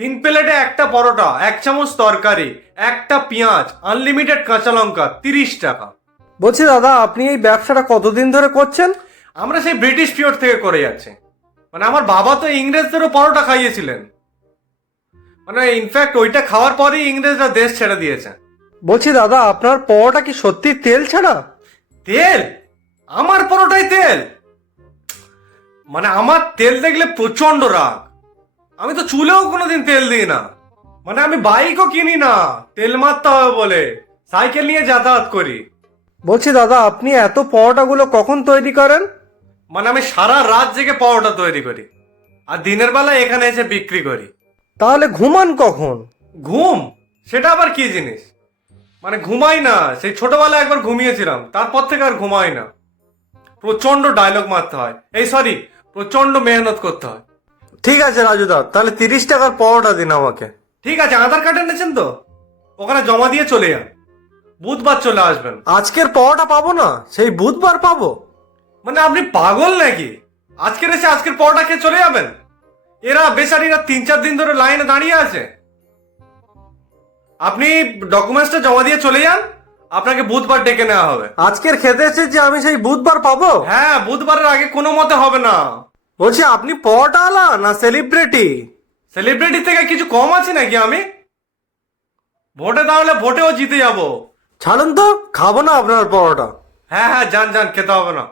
তিন প্লেটে একটা পরোটা এক চামচ তরকারি একটা পেঁয়াজ আনলিমিটেড কাঁচা লঙ্কা তিরিশ টাকা। বলছি দাদা আপনি এই ব্যবসাটা কতদিন ধরে করছেন? আমরা সেই ব্রিটিশ পিরিয়ড থেকে করে যাচ্ছি। মানে আমার বাবা তো ইংরেজদেরও পরোটা খাইয়েছিলেন। মানে ইনফ্যাক্ট ওইটা খাওয়ার পরেই ইংরেজরা দেশ ছেড়ে দিয়েছে। বলছি দাদা আপনার পরোটা কি সত্যি তেল ছাড়া? তেল? আমার পরোটায় তেল? মানে আমার তেল দেখলে প্রচণ্ড রাগ। আমি তো চুলেও কোনোদিন তেল দিই না। মানে আমি বাইকও কিনি না তেল মারতে হবে বলে। সাইকেল নিয়ে যাতায়াত করি। বলছি দাদা আপনি এত পরোটাগুলো কখন তৈরি করেন? মানে আমি সারা রাত জেগে পরোটা তৈরি করি। আর দিনের বেলা এখানে এসে বিক্রি করি। তাহলে ঘুমান কখন? ঘুম? সেটা আবার কি জিনিস? মানে ঘুমাই না। সেই ছোটবেলায় একবার ঘুমিয়েছিলাম। তারপর থেকে আর ঘুমাই না। প্রচণ্ড ডায়লগ মারতে হয়। এই সরি প্রচণ্ড মেহনত করতে হয়। ঠিক আছে রাজুদা। তাহলে তিরিশ টাকার পরোটা দিন আমাকে। ঠিক আছে আধার কার্ড এনেছেন তো? ওখানে জমা দিয়ে চলে যান। বুধবার চলে আসবেন। আজকের পরোটা পাবো না? সেই বুধবার পাবো? মানে আপনি পাগল নাকি? আজকের এসে আজকের পরোটা খেয়ে চলে যাবেন? এরা বেচারিরা তিন চার দিন ধরে লাইনে দাঁড়িয়ে আছে। আপনি ডকুমেন্টসটা জমা দিয়ে চলে যান। আপনাকে বুধবার ডেকে নেওয়া হবে। আজকের খেতে এসেছি আমি সেই বুধবার পাবো? হ্যাঁ বুধবারের আগে কোনো মতে হবে না। বলছি আপনি পটালা না সেলিব্রিটি সেলিব্রিটি থেকে কিছু কম আছে নাকি আমি? ভোটে তাহলে ভোটেও জিতে যাব। ছাড়ুন তো খাব না আপনার পরোটা। হ্যাঁ হ্যাঁ যান যান খেতে হবে না।